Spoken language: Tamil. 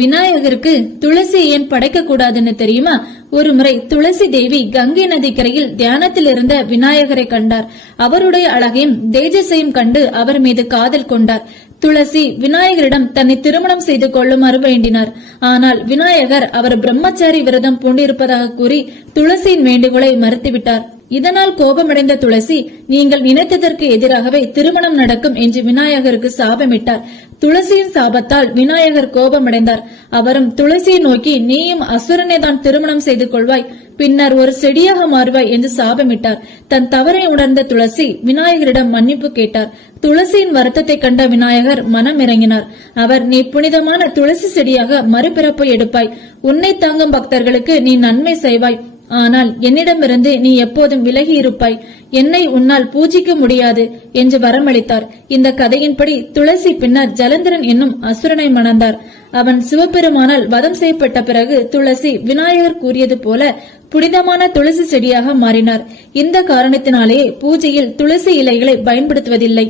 விநாயகருக்கு துளசி ஏன் படைக்க கூடாதுன்னு தெரியுமா? ஒருமுறை துளசி தேவி கங்கை நதிக்கரையில் தியானத்தில் இருந்த விநாயகரை கண்டார். அவருடைய அழகையும் தேஜஸையும் கண்டு அவர் மீது காதல் கொண்டார். துளசி விநாயகரிடம் தன்னை திருமணம் செய்து கொள்ளுமாறு வேண்டினார். ஆனால் விநாயகர் அவர் பிரம்மச்சாரி விரதம் பூண்டிருப்பதாக கூறி துளசியின் வேண்டுகோளை மறுத்துவிட்டார். இதனால் கோபமடைந்த துளசி, நீங்கள் நினைத்ததற்கு எதிராகவே திருமணம் நடக்கும் என்று விநாயகருக்கு சாபமிட்டார். துளசியின் சாபத்தால் விநாயகர் கோபமடைந்தார். அவரும் துளசியை நோக்கி, நீயும் அசுரனை தான் திருமணம் செய்து கொள்வாய், பின்னர் ஒரு செடியாக மாறுவாய் என்று சாபமிட்டார். தன் தவறை உணர்ந்த துளசி விநாயகரிடம் மன்னிப்பு கேட்டார். துளசியின் வருத்தத்தை கண்ட விநாயகர் மனம் இறங்கினார். அவர், நீ புனிதமான துளசி செடியாக மறுபிறப்பு எடுப்பாய், உன்னை தாங்கும் பக்தர்களுக்கு நீ நன்மை செய்வாய், ஆனால் என்னிடமிருந்து நீ எப்போதும் விலகி இருப்பாய், என்னை உன்னால் பூஜிக்க முடியாது என்று வரமளித்தார். இந்த கதையின்படி துளசி பின்னர் ஜலந்தரன் என்னும் அசுரனை மணந்தார். அவன் சிவபெருமானால் வதம் செய்யப்பட்ட பிறகு துளசி விநாயகர் கூறியது போல புனிதமான துளசி செடியாக மாறினார். இந்த காரணத்தினாலேயே பூஜையில் துளசி இலைகளை பயன்படுத்துவதில்லை.